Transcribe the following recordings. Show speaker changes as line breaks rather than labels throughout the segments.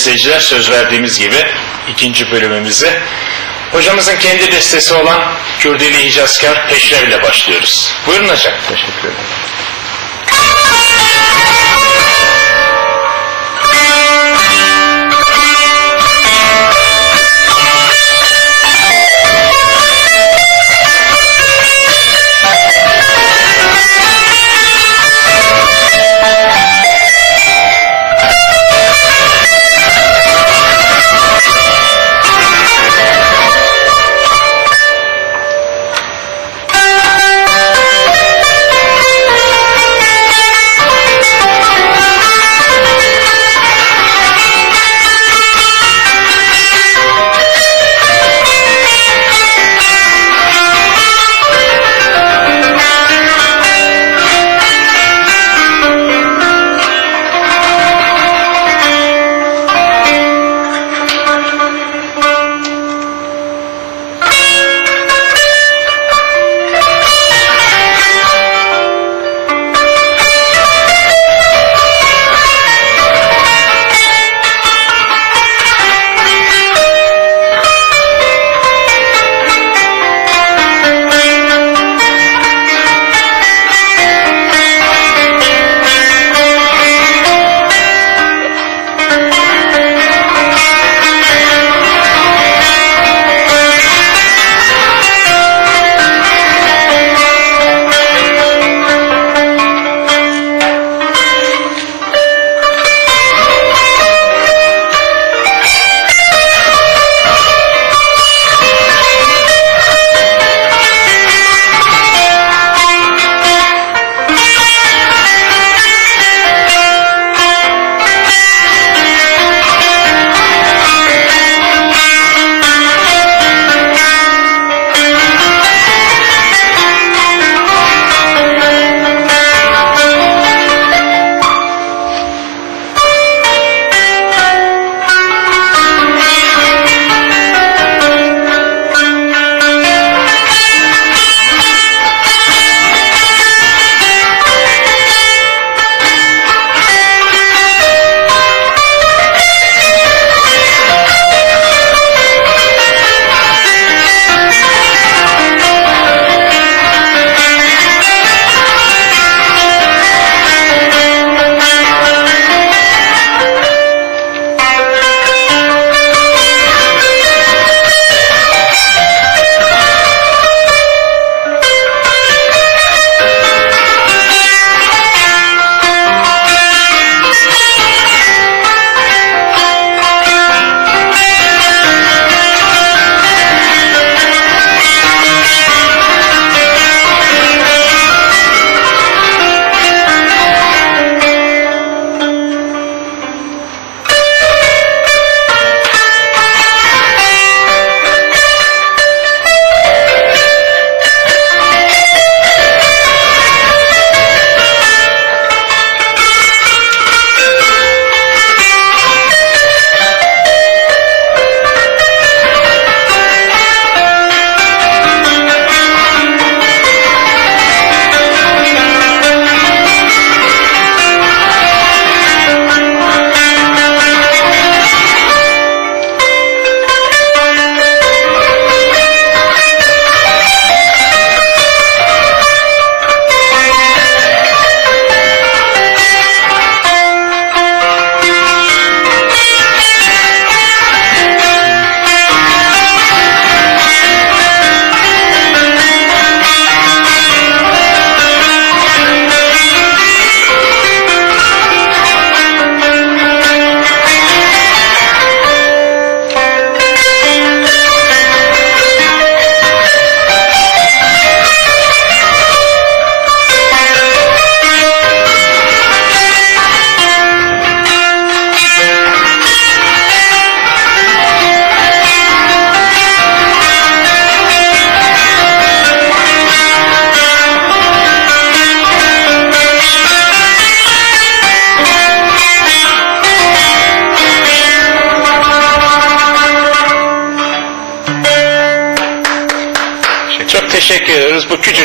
İzleyiciler söz verdiğimiz gibi ikinci bölümümüzü hocamızın kendi bestesi olan Kürdili Hicazkar Peşrev ile başlıyoruz. Buyurun hocam.
Teşekkür ederim.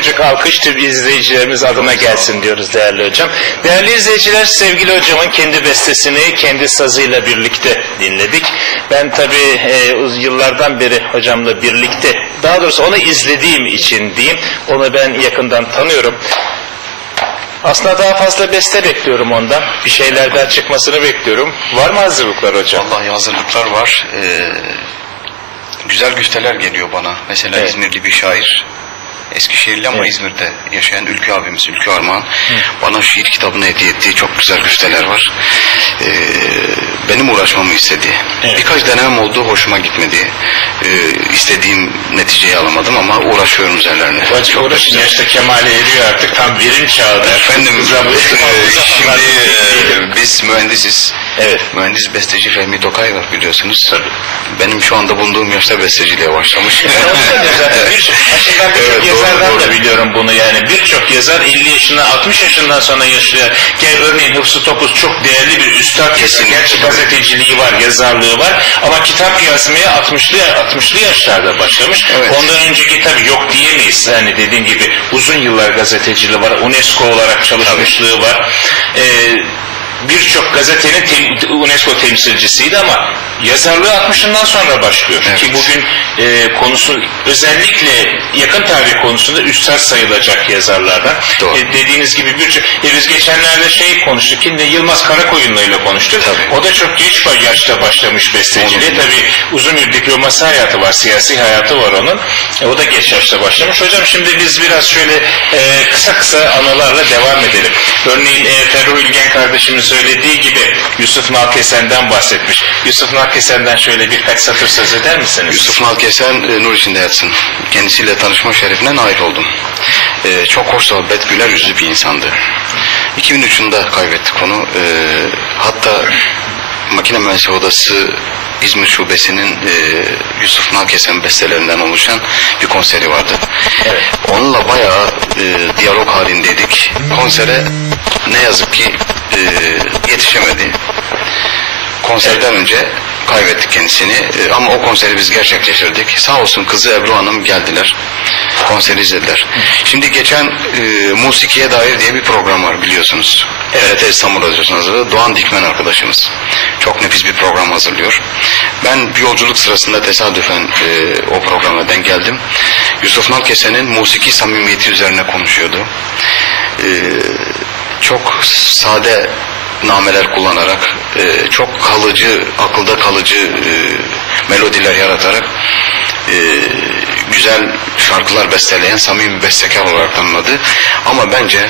Küçücük alkış tüm izleyicilerimiz adına gelsin diyoruz değerli hocam. Değerli izleyiciler sevgili hocamın kendi bestesini kendi sazıyla birlikte dinledik. Ben tabii e, yıllardan beri hocamla birlikte daha doğrusu onu izlediğim için diyeyim onu ben yakından tanıyorum. Aslında daha fazla beste bekliyorum ondan. Bir şeyler daha çıkmasını bekliyorum. Var mı hazırlıklar hocam?
Vallahi hazırlıklar var. Ee, güzel güfteler geliyor bana. Mesela
Evet.
İzmirli bir şair. Eskişehirli ama
Evet.
İzmir'de yaşayan Ülkü abimiz, Ülkü Armağan. Bana şiir kitabını hediye ettiği çok güzel güfteler var. Ee, benim uğraşmamı istedi.
Evet.
Birkaç denemem oldu, hoşuma gitmedi. Ee, istediğim neticeyi alamadım ama uğraşıyorum üzerlerine.
Hocam
Çok
uğraşın yaşta kemale eriyor artık tam birim çağda.
Efendim
Uzak-
e, şimdi e, biz mühendisiz.
Evet.
Mühendis besteci Fehmi Tokay var biliyorsunuz.
Tabii.
Benim şu anda bulunduğum yaşta besteciliğe başlamış.
Birçok
Evet, doğru,
yazardan
doğru.
da biliyorum bunu yani. Birçok yazar 50 yaşından 60 yaşından sonra yaşıyor. Gel örneğin Hıfzı Topuz çok değerli bir üstad.
Kesinlikle.
Gerçi gazeteciliği var, yazarlığı var ama kitap yazmaya 60'lı 60'lı yaşlarda başlamış.
Evet.
Ondan önceki tabii yok diyemeyiz. Yani dediğim gibi uzun yıllar gazeteciliği var. UNESCO olarak çalışmışlığı var. Ee, birçok gazetenin tem- UNESCO temsilcisiydi ama yazarlığı 60'ından sonra başlıyor.
Evet.
Ki bugün e, konusu özellikle yakın tarih konusunda üstad sayılacak yazarlardan.
Doğru.
E, dediğiniz gibi birçok e, biz geçenlerde şey konuştuk. Şimdi Yılmaz Karakoyunlu ile konuştuk.
Tabii.
O da çok geç ba- yaşta başlamış besteciliğe.
Onu
Tabii uzun bir diploması hayatı var, siyasi hayatı var onun. E, o da geç yaşta başlamış. Hocam şimdi biz biraz şöyle e, kısa kısa anılarla devam edelim. Örneğin e, Ferruh İlgen kardeşimin söylediği gibi Yusuf Nalkesen'den bahsetmiş. Yusuf Nalkesen'den şöyle birkaç satır söz eder misiniz?
Yusuf Nalkesen e, nur içinde yatsın. Kendisiyle tanışma şerefine nail oldum. E, çok hoş sohbet, güler yüzlü bir insandı. 2003 yılında kaybettik onu. E, hatta Makine Mühendisliği Odası İzmir Şubesi'nin e, Yusuf Nalkesen bestelerinden oluşan bir konseri vardı.
Evet.
Onunla bayağı e, diyalog halindeydik. Konsere ne yazık ki e, yetişemedi. Konserden önce kaybettik kendisini E, ama o konseri biz gerçekleştirdik. Sağ olsun kızı Ebru Hanım geldiler. Konseri izlediler. Şimdi geçen e, Musikiye Dair diye bir program var biliyorsunuz. TRT İstanbul hazırladığı Doğan Dikmen arkadaşımız. Çok nefis bir program hazırlıyor. Ben bir yolculuk sırasında tesadüfen e, o programa denk geldim. Yusuf Nalkesen'in musiki samimiyeti üzerine konuşuyordu. E, çok sade nameler kullanarak e, çok kalıcı, akılda kalıcı e, melodiler yaratarak e, güzel şarkılar besteleyen samimi bestekar olarak tanımladı. Ama bence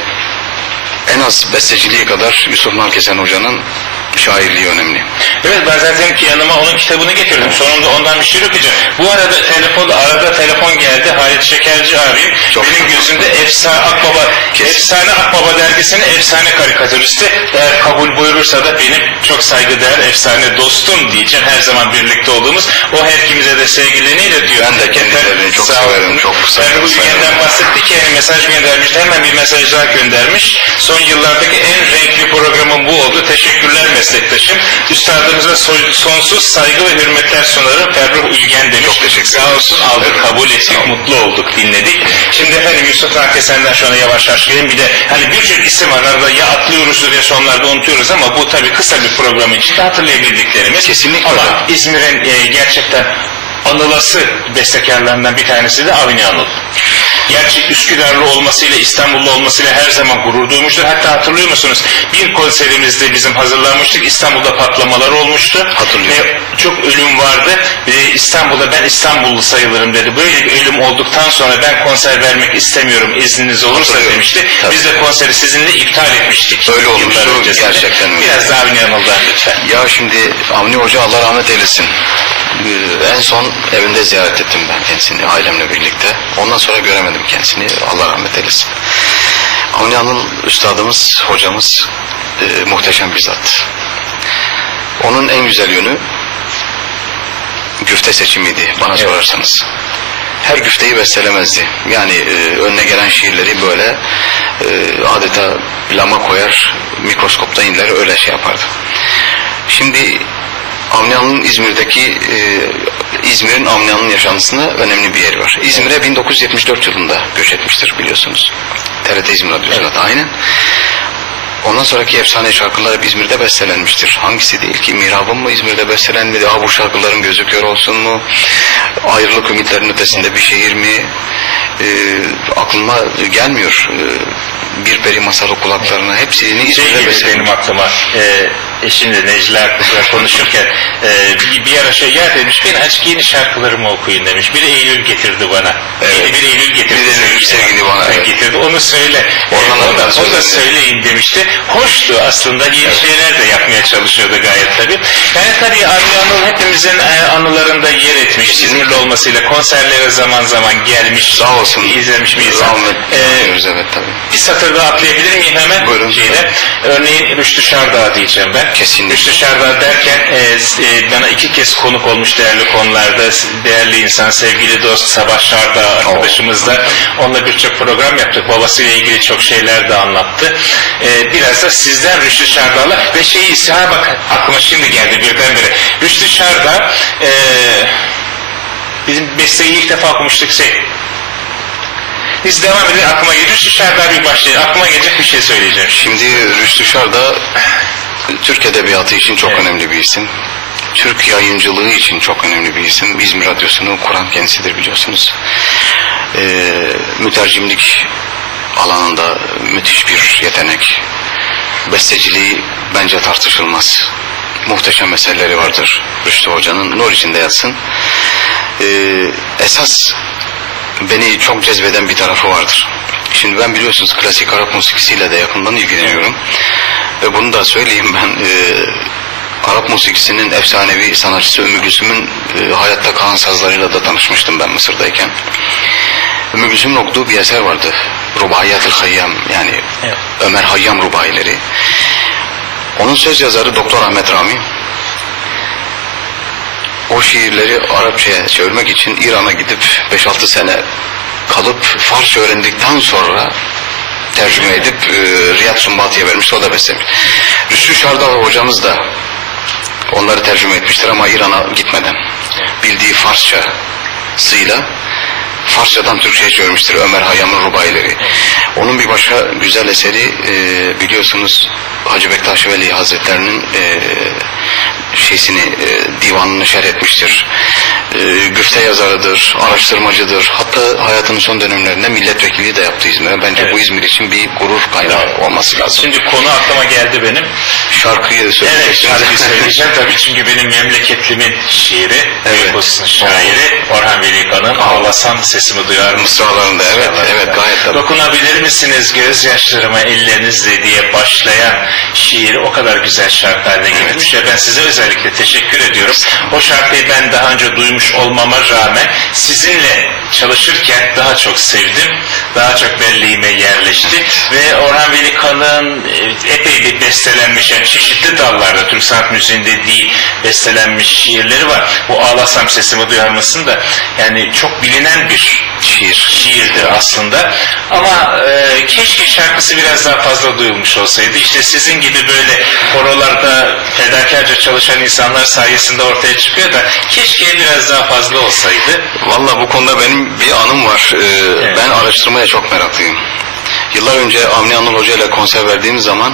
en az besteciliği kadar Yusuf Nalkesen Hoca'nın şairliği önemli.
Evet ben zaten ki yanıma onun kitabını getirdim. Sonunda ondan bir şey okuyacağım. Bu arada telefon arada telefon geldi. Halit Şekerci abim.
Çok
benim gözümde efsane Akbaba,
Kesin.
efsane Akbaba dergisinin efsane karikatüristi. Eğer kabul buyurursa da benim çok saygıdeğer efsane dostum diyeceğim. Her zaman birlikte olduğumuz. O her ikimize de sevgilerini iletiyor.
Ben de kendilerini çok
Sağ
severim, çok
Ben
saygı-
bu
saygı-
bahsetti ki yani mesaj göndermişti. Hemen bir mesaj daha göndermiş. Son yıllardaki en renkli programın bu oldu. Teşekkürler meslektaşım. Üstadımıza sonsuz saygı ve hürmetler sunarım. Ferruh Ülgen demiş.
Çok teşekkür
Sağ olsun aldık, kabul ettik, mutlu olduk, dinledik. Şimdi efendim Yusuf Nakesenden sonra yavaş yavaş gelin. Bir de hani birçok isim var arada ya atlıyoruz ya sonlarda unutuyoruz ama bu tabii kısa bir program için de hatırlayabildiklerimiz.
Kesinlikle
Ama. İzmir'in e, gerçekten anılası bestekarlarından bir tanesi de Avni Anıl. Gerçi Üsküdarlı olmasıyla İstanbullu olmasıyla her zaman gurur duymuştur. Hatta hatırlıyor musunuz? Bir konserimizde bizim hazırlanmıştık. İstanbul'da patlamalar olmuştu.
Hatırlıyorum.
Ve çok ölüm vardı. Ve İstanbul'da ben İstanbullu sayılırım dedi. Böyle bir ölüm olduktan sonra ben konser vermek istemiyorum izniniz olursa demişti.
Tabii.
Biz de konseri sizinle iptal etmiştik.
Öyle olmuştu, gerçekten.
Biraz daha Avni Anıl'dan lütfen.
Ya şimdi Avni Hoca Allah rahmet eylesin. Ee, en son evinde ziyaret ettim ben kendisini ailemle birlikte. Ondan sonra göremedim kendisini. Allah rahmet eylesin. Avni Anıl üstadımız, hocamız e, muhteşem bir zat. Onun en güzel yönü güfte seçimiydi bana sorarsanız. Her güfteyi bestelemezdi. Yani e, önüne gelen şiirleri böyle e, adeta lama koyar, mikroskopta inler öyle şey yapardı. Şimdi Avniyan'ın İzmir'deki e, İzmir'in Avniyan'ın yaşantısında önemli bir yeri var. İzmir'e 1974 yılında göç etmiştir biliyorsunuz. TRT İzmir Radyosu'na da aynen. Ondan sonraki efsane şarkılar hep İzmir'de bestelenmiştir. Hangisi değil ki? Mirab'ın mı İzmir'de bestelenmedi? Aa bu şarkıların gözü kör olsun mu? Ayrılık ümitlerin ötesinde bir şehir mi? Ee, aklıma gelmiyor. Ee, bir peri masalı kulaklarına hepsini
Şey gibi benim aklıma e, eşimle Necla kızla konuşurken e, bir, bir ara şey ya demiş beni açık yeni şarkılarımı okuyun demiş. Bir Eylül getirdi bana.
Evet.
Yeni bir Eylül getirdi.
Bir Eylül sevgili bana, evet.
Getirdi. Onu söyle.
Orhan
E, o, da, o da söyleyin demişti. Hoştu aslında. Yeni şeyler de yapmaya çalışıyordu gayet tabii. Yani tabii Avni Anıl hepimizin e, anılarında yer etmiş. İzmirli olmasıyla konserlere zaman zaman gelmiş.
Sağ olsun.
İzlemiş insan.
Rahmet
E,
evet tabii.
bir satır daha atlayabilir miyim hemen?
Buyurun.
Şeyde, örneğin Rüştü Şardağ diyeceğim ben.
Kesinlikle.
Rüştü Şardağ derken e, e, bana iki kez konuk olmuş değerli konularda. Değerli insan, sevgili dost Sabah Şardağ arkadaşımız da. Onunla birçok program yaptık. Babasıyla ilgili çok şeyler de anlattı. E, biraz da sizden Rüştü Şardağ'la ve şeyi ha bak aklıma şimdi geldi birdenbire. Rüştü Şardağ e, bizim besteyi ilk defa okumuştuk şey biz devam edelim. Aklıma geliyor. Şarkılar bir başlayın. Aklıma gelecek bir şey söyleyeceğim.
Şimdi Rüştü Şarda Türk Edebiyatı için çok
Evet.
önemli bir isim. Türk yayıncılığı için çok önemli bir isim. İzmir Radyosu'nu kuran kendisidir biliyorsunuz. Ee, mütercimlik alanında müthiş bir yetenek. Besteciliği bence tartışılmaz. Muhteşem eserleri vardır Rüştü Hoca'nın. Nur içinde yatsın. Ee, esas beni çok cezbeden bir tarafı vardır. Şimdi ben biliyorsunuz klasik Arap musikisiyle de yakından ilgileniyorum. Ve bunu da söyleyeyim ben e, Arap musikisinin efsanevi sanatçısı Ümmü Gülsüm'ün e, hayatta kalan sazlarıyla da tanışmıştım ben Mısır'dayken. Ümmü Gülsüm'ün okuduğu bir eser vardı. Rubaiyat-ı Hayyam yani
Evet.
Ömer Hayyam rubayileri. Onun söz yazarı Doktor Ahmet Rami. O şiirleri Arapçaya çevirmek için İran'a gidip 5-6 sene kalıp Farsça öğrendikten sonra tercüme edip e, Riyad Sumbati'ye vermiş, o da beslemiş. Rüştü Şardal hocamız da onları tercüme etmiştir ama İran'a gitmeden. Bildiği Farsçasıyla Farsçadan Türkçe'ye çevirmiştir Ömer Hayyam'ın rubayileri. Onun bir başka güzel eseri e, biliyorsunuz Hacı Bektaş Veli Hazretlerinin e, şeysini e, divanını şerh etmiştir. E, güfte yazarıdır, araştırmacıdır. Hatta hayatının son dönemlerinde milletvekili de yaptı İzmir'e. Bence
Evet.
bu İzmir için bir gurur kaynağı olması lazım.
Şimdi konu aklıma geldi benim.
Şarkıyı
Evet
söyleyeceksiniz.
şarkıyı söyleyeceğim tabii çünkü benim memleketlimin şiiri,
Evet.
Büyük Osman şairi Orhan Velikan'ın Ağlasam sesimi duyar?
Mısralarında evet, evet gayet tabii.
Dokunabilir misiniz gözyaşlarıma ellerinizle diye başlayan şiiri o kadar güzel şarkı haline getirmiş ve ben size özellikle teşekkür ediyorum. O şarkıyı ben daha önce duymuş olmama rağmen sizinle çalışırken daha çok sevdim. Daha çok belleğime yerleşti ve Orhan Velikan'ın e, epey bir bestelenmiş yani çeşitli dallarda Türk sanat müziğinde değil bestelenmiş şiirleri var. Bu Ağlasam Sesimi Duyar mısın da yani çok bilinen bir
Şiir.
şiirdir aslında. Ama e, keşke şarkısı biraz daha fazla duyulmuş olsaydı. İşte sizin gibi böyle korolarda fedakarca çalışan insanlar sayesinde ortaya çıkıyor da keşke biraz daha fazla olsaydı.
Valla bu konuda benim bir anım var. Ee, Ben araştırmaya çok meraklıyım. Yıllar önce Avni Anıl Hoca ile konser verdiğim zaman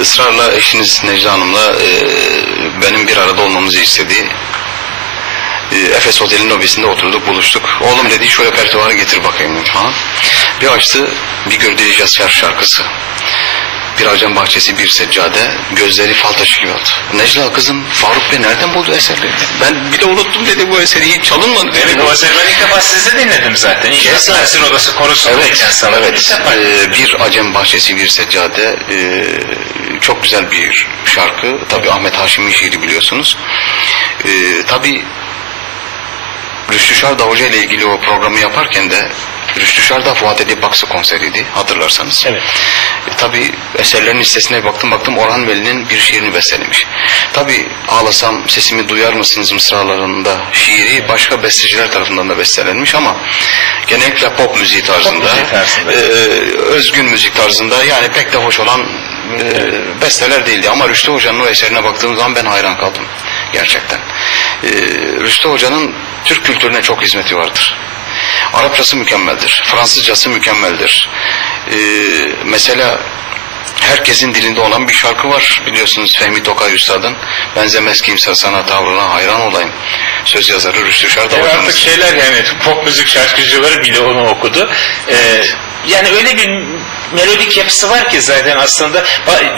ısrarla eşiniz Necla Hanım'la e, benim bir arada olmamızı istedi. E, Efes Oteli'nin lobisinde oturduk, buluştuk. Oğlum dedi şu repertuarı getir bakayım dedi falan. Bir açtı, bir gördüğü şarkısı. Bir acan bahçesi bir seccade, gözleri fal taşı gibi oldu. Necla kızım, Faruk Bey nereden buldu eserleri? Ben bile unuttum dedi bu eseri, hiç çalınmadı.
Evet, o eseri ben ilk defa sizde dinledim zaten. İnşaat Mühendisleri Odası korusundayken
Evet,
sanırım.
evet. Ee, bir Acem Bahçesi bir seccade ee, çok güzel bir şarkı. Tabi Ahmet Haşim'in şiiri biliyorsunuz. Ee, Tabi Rüştü Şarda Hoca ile ilgili o programı yaparken de Rüştü Şarda Fuat Edip Baksı konseriydi hatırlarsanız.
Evet.
E, tabi eserlerin listesine baktım baktım Orhan Veli'nin bir şiirini bestelemiş. Tabi Ağlasam Sesimi Duyar Mısınız mısralarında şiiri başka besteciler tarafından da bestelenmiş ama genellikle pop müziği tarzında,
müziği tarzında.
e, özgün müzik tarzında yani pek de hoş olan e, besteler değildi. Ama Rüştü Hoca'nın o eserine baktığım zaman ben hayran kaldım. Gerçekten. E, Rüştü Hoca'nın Türk kültürüne çok hizmeti vardır. Arapçası mükemmeldir. Fransızcası mükemmeldir. E, mesela herkesin dilinde olan bir şarkı var biliyorsunuz Fehmi Tokay Üstad'ın benzemez kimse sana tavrına hayran olayım söz yazarı Rüştü Şardal
Evet,
hocamız.
artık şeyler yani pop müzik şarkıcıları bile onu okudu. Ee, yani öyle bir melodik yapısı var ki zaten aslında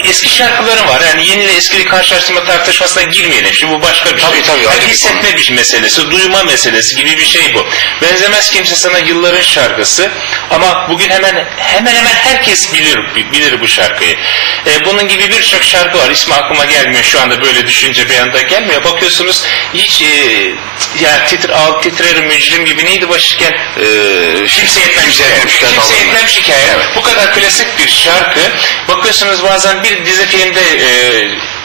eski şarkıları var. Yani yeniyle eskili karşılaştırma tartışmasına girmeyelim. Şimdi bu başka bir
Tabii,
şey.
tabii,
Yani hissetme bir meselesi, duyma meselesi gibi bir şey bu. Benzemez kimse sana yılların şarkısı ama bugün hemen hemen hemen herkes bilir bilir bu şarkıyı. Ee, bunun gibi birçok şarkı var. İsmi aklıma gelmiyor şu anda böyle düşünce bir anda gelmiyor. Bakıyorsunuz hiç e, ya titr al titrerim mücrim gibi neydi başken?
Ee,
Kimse yetmem
Kimse
şikayet.
Yetmem Şikayet
Kimse
Ağlamaz.
yetmem şikayet. Bu kadar klasik bir şarkı. Bakıyorsunuz bazen bir dizi filmde e,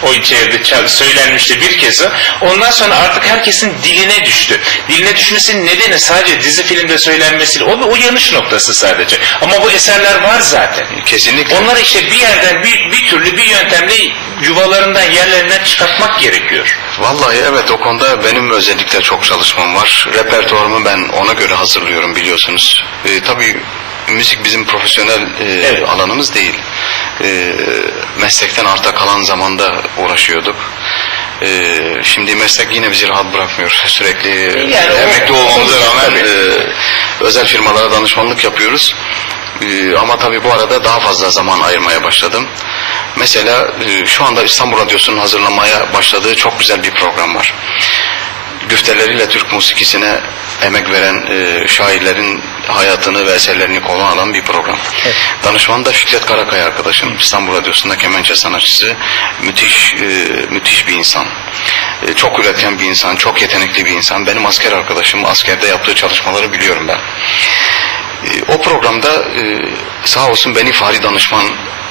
o içeride söylenmişti bir kez. Ondan sonra artık herkesin diline düştü. Diline düşmesinin nedeni sadece dizi filmde söylenmesi. O bir uyanış noktası sadece. Ama bu eserler var zaten.
Kesinlikle.
Onları işte bir yerden bir, bir türlü bir yöntemle yuvalarından yerlerinden çıkartmak gerekiyor.
Vallahi evet o konuda benim özellikle çok çalışmam var. Repertuarımı ben ona göre hazırlıyorum biliyorsunuz. Ee, tabii müzik bizim profesyonel e,
Evet.
alanımız değil. Ee, meslekten arta kalan zamanda uğraşıyorduk. Ee, şimdi meslek yine bizi rahat bırakmıyor. Sürekli
Yani o-
emekli olmamıza
o-
rağmen
tabii.
e, özel firmalara danışmanlık yapıyoruz. Ee, ama tabii bu arada daha fazla zaman ayırmaya başladım. Mesela e, şu anda İstanbul Radyosu'nun hazırlamaya başladığı çok güzel bir program var. Güfteleriyle Türk musikisine emek veren e, şairlerin hayatını ve eserlerini konu alan bir program. Danışman da Fikret Karakaya arkadaşım. İstanbul Radyosu'nda kemençe sanatçısı. Müthiş e, müthiş bir insan. E, çok üretken bir insan, çok yetenekli bir insan. Benim asker arkadaşım. Askerde yaptığı çalışmaları biliyorum ben. E, o programda e, sağ olsun beni Fahri Danışman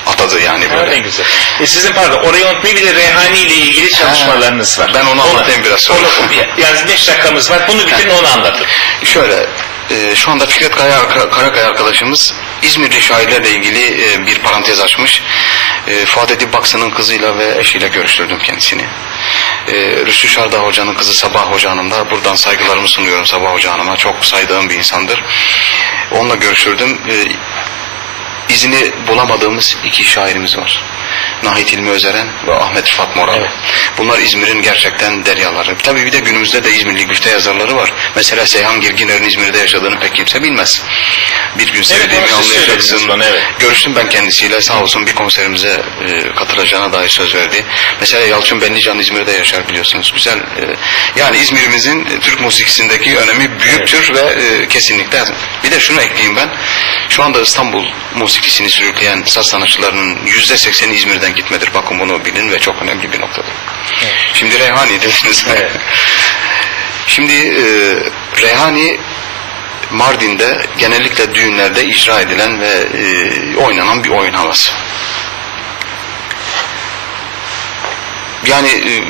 atadı yani böyle.
ne güzel. E sizin pardon orayı unutmayın bir de Reyhani ile ilgili çalışmalarınız var.
Ben onu anlatayım biraz sonra.
Onu- yani 5 dakikamız var. Bunu bitirin onu anlatın.
Şöyle, e, şu anda Fikret Kaya, Karakaya arkadaşımız İzmirli şairlerle ilgili e, bir parantez açmış. E, Fuat Edip Baksın'ın kızıyla ve eşiyle görüştürdüm kendisini. E, Rüştü Şardağ Hoca'nın kızı Sabah Hoca Hanım da buradan saygılarımı sunuyorum Sabah Hoca Hanım'a. Çok saydığım bir insandır. Onunla görüştürdüm. E, izini bulamadığımız iki şairimiz var. Nahit İlmi Özeren ve Ahmet Rıfat Moral.
Evet.
Bunlar İzmir'in gerçekten deryaları. Tabii bir de günümüzde de İzmirli güfte yazarları var. Mesela Seyhan Girginer'in İzmir'de yaşadığını pek kimse bilmez. Bir gün sevdiğimi
siz
anlayacaksın.
evet.
Görüştüm ben kendisiyle sağ olsun bir konserimize e, katılacağına dair söz verdi. Mesela Yalçın Benlican İzmir'de yaşar biliyorsunuz. Güzel. e, yani İzmir'imizin e, Türk musikisindeki önemi büyüktür ve e, kesinlikle bir de şunu ekleyeyim ben. Şu anda İstanbul musikisini sürükleyen saz sanatçılarının yüzde sekseni İzmir'den gitmedir. Bakın bunu bilin ve çok önemli bir noktadır. Şimdi Reyhani dediniz.
Evet.
Şimdi e, Reyhani Mardin'de genellikle düğünlerde icra edilen ve e, oynanan bir oyun havası. Yani e,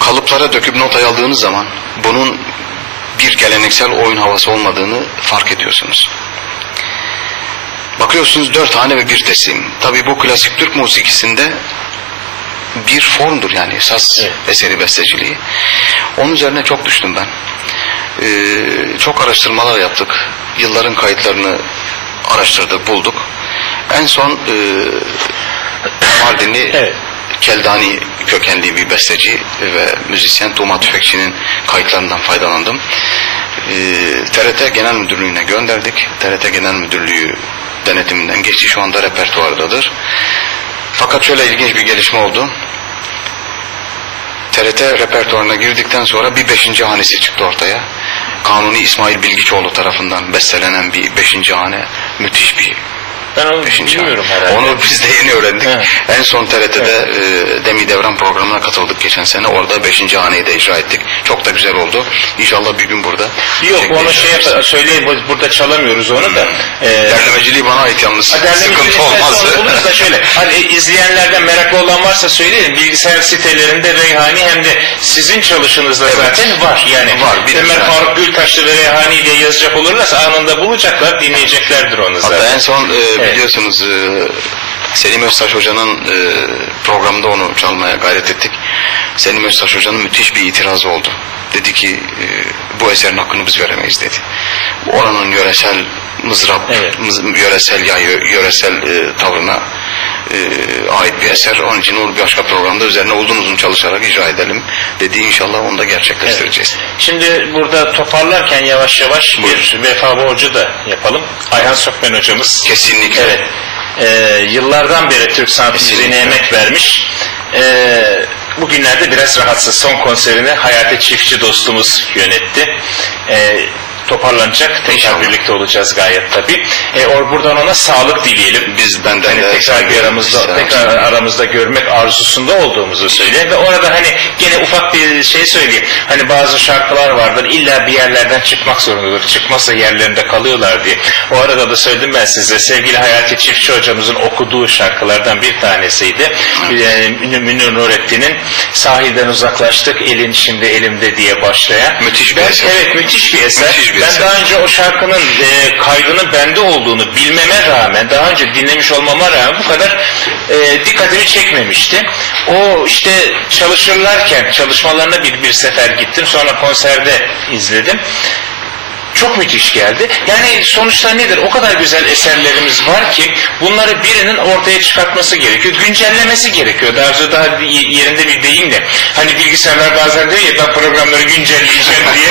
kalıplara döküp notaya aldığınız zaman bunun bir geleneksel oyun havası olmadığını fark ediyorsunuz. Bakıyorsunuz dört tane ve bir tesim. Tabii bu klasik Türk musikisinde bir formdur yani saz
Evet.
eseri besteciliği. Onun üzerine çok düştüm ben. Ee, çok araştırmalar yaptık. Yılların kayıtlarını araştırdık, bulduk. En son e, Mardinli
Evet.
Keldani kökenli bir besteci ve müzisyen Tuğma Tüfekçi'nin kayıtlarından faydalandım. Ee, TRT Genel Müdürlüğü'ne gönderdik. TRT Genel Müdürlüğü denetiminden geçti. Şu anda repertuardadır. Fakat şöyle ilginç bir gelişme oldu. TRT repertuarına girdikten sonra bir beşinci hanesi çıktı ortaya. Kanuni İsmail Bilgiçoğlu tarafından bestelenen bir beşinci hane. Müthiş bir
Ben onu
beşinci
bilmiyorum
hane.
herhalde.
Onu biz de yeni öğrendik.
Evet.
En son TRT'de e, Demi Devran programına katıldık geçen sene. Orada beşinci haneyi de icra ettik. Çok da güzel oldu. İnşallah bir gün burada.
Yok onu şey yap söyleyeyim bu- burada çalamıyoruz onu da. Ee,
Derlemeciliği bana ait yalnız. Sıkıntı olmaz.
buluruz da şöyle. Hani izleyenlerden meraklı olan varsa söyleyelim. Bilgisayar sitelerinde Reyhani hem de sizin çalışınızda
Evet.
zaten var. Yani
Var,
Ömer
yani.
Faruk Gültaşlı ve Reyhani diye yazacak olurlarsa anında bulacaklar, dinleyeceklerdir onu
Hatta
zaten.
en son e,
Evet.
biliyorsunuz e, Selim Öztaş Hoca'nın e, programında onu çalmaya gayret ettik. Selim Öztaş Hoca'nın müthiş bir itirazı oldu. Dedi ki e, bu eserin hakkını biz veremeyiz dedi. Oranın yöresel mızrap,
Evet.
mız- yöresel ya yöresel e, tavrına e, ait bir eser. Onun için onu başka programda üzerine uzun uzun çalışarak icra edelim dedi. İnşallah onu da gerçekleştireceğiz.
Şimdi burada toparlarken yavaş yavaş bir vefa borcu da yapalım. Ayhan Sökmen hocamız.
Kesinlikle.
Evet. Ee, yıllardan beri Türk sanat müziğine emek vermiş. Ee, bugünlerde biraz rahatsız. Son konserini Hayati Çiftçi dostumuz yönetti. Ee, toparlanacak. Tekrar birlikte olacağız gayet tabii. Ee, or buradan ona sağlık dileyelim.
Biz benden
hani
de
tekrar bir aramızda tekrar aramızda görmek arzusunda olduğumuzu söyleyeyim ve orada hani gene ufak bir şey söyleyeyim. Hani bazı şarkılar vardır illa bir yerlerden çıkmak zorundadır. Çıkmazsa yerlerinde kalıyorlar diye. O arada da söyledim ben size sevgili Hayati Çiftçi hocamızın okuduğu şarkılardan bir tanesiydi. Ee, Münir Münir Nurettin'in sahilden uzaklaştık elin şimdi elimde diye başlayan.
Müthiş bir
Ben-
eser.
Evet müthiş bir eser.
Müthiş bir
ben daha önce o şarkının e, kaydının bende olduğunu bilmeme rağmen, daha önce dinlemiş olmama rağmen bu kadar e, dikkatimi çekmemişti. O işte çalışırlarken çalışmalarına bir bir sefer gittim. Sonra konserde izledim. Çok müthiş geldi. Yani sonuçta nedir? O kadar güzel eserlerimiz var ki bunları birinin ortaya çıkartması gerekiyor. Güncellemesi gerekiyor. Daha önce daha yerinde bir deyimle. Hani bilgisayarlar bazen diyor ya ben programları güncelleyeceğim diye.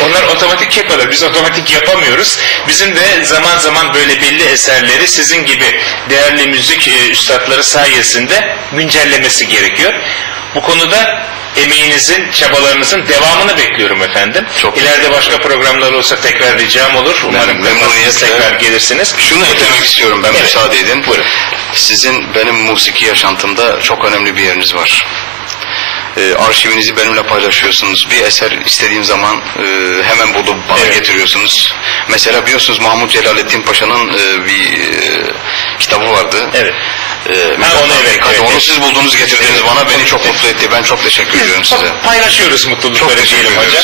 Onlar otomatik yapıyorlar. Biz otomatik yapamıyoruz. Bizim de zaman zaman böyle belli eserleri sizin gibi değerli müzik e, üstadları sayesinde güncellemesi gerekiyor. Bu konuda emeğinizin, çabalarınızın devamını bekliyorum efendim.
Çok
İleride başka programlar olsa tekrar ricam olur. Umarım
memnuniyetle.
tekrar gelirsiniz.
Şunu eklemek istiyorum ben
Evet.
müsaade edin.
Buyurun.
Sizin benim musiki yaşantımda çok önemli bir yeriniz var. Ee, arşivinizi benimle paylaşıyorsunuz. Bir eser istediğim zaman e, hemen bulup bana
Evet.
getiriyorsunuz. Mesela biliyorsunuz Mahmut Celalettin Paşa'nın e, bir e, kitabı vardı.
Evet.
Ee,
Ha, onu evet,
Hadi
evet,
onu siz buldunuz getirdiniz
Evet.
bana beni çok mutlu etti. Ben çok teşekkür ediyorum size.
Paylaşıyoruz
Çok
mutlulukları
teşekkür
diyelim hocam.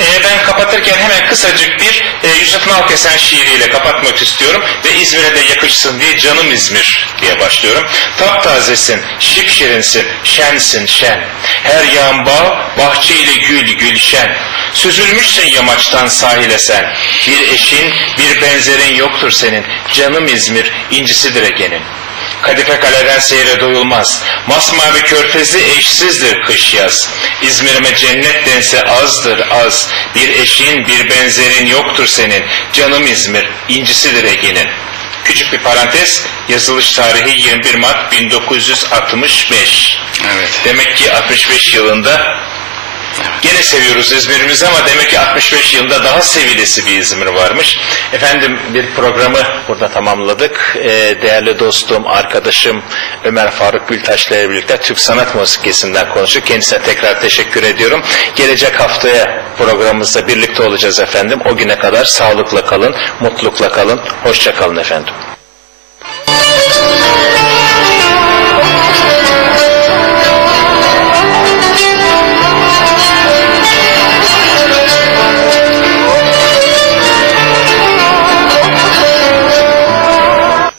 Ee, ben kapatırken hemen kısacık bir e, Yusuf Nalkesen şiiriyle kapatmak istiyorum ve İzmir'e de yakışsın diye canım İzmir diye başlıyorum. Taptazesin, şipşirinsin, şensin şen. Her yağın bağ, bahçe ile gül gülşen. Süzülmüşsün yamaçtan sahile sen. Bir eşin, bir benzerin yoktur senin. Canım İzmir, incisidir Ege'nin. Kadife kaleden seyre doyulmaz. Masmavi körfezi eşsizdir kış yaz. İzmir'ime cennet dense azdır az. Bir eşin bir benzerin yoktur senin. Canım İzmir, incisidir Ege'nin. Küçük bir parantez, yazılış tarihi 21 Mart 1965.
Evet.
Demek ki 65 yılında Gene seviyoruz İzmir'imizi ama demek ki 65 yılında daha sevilesi bir İzmir varmış. Efendim bir programı burada tamamladık. Ee, değerli dostum, arkadaşım Ömer Faruk Gültaş'la birlikte Türk sanat musikisinden konuştuk. Kendisine tekrar teşekkür ediyorum. Gelecek haftaya programımızda birlikte olacağız efendim. O güne kadar sağlıkla kalın, mutlulukla kalın. Hoşça kalın efendim.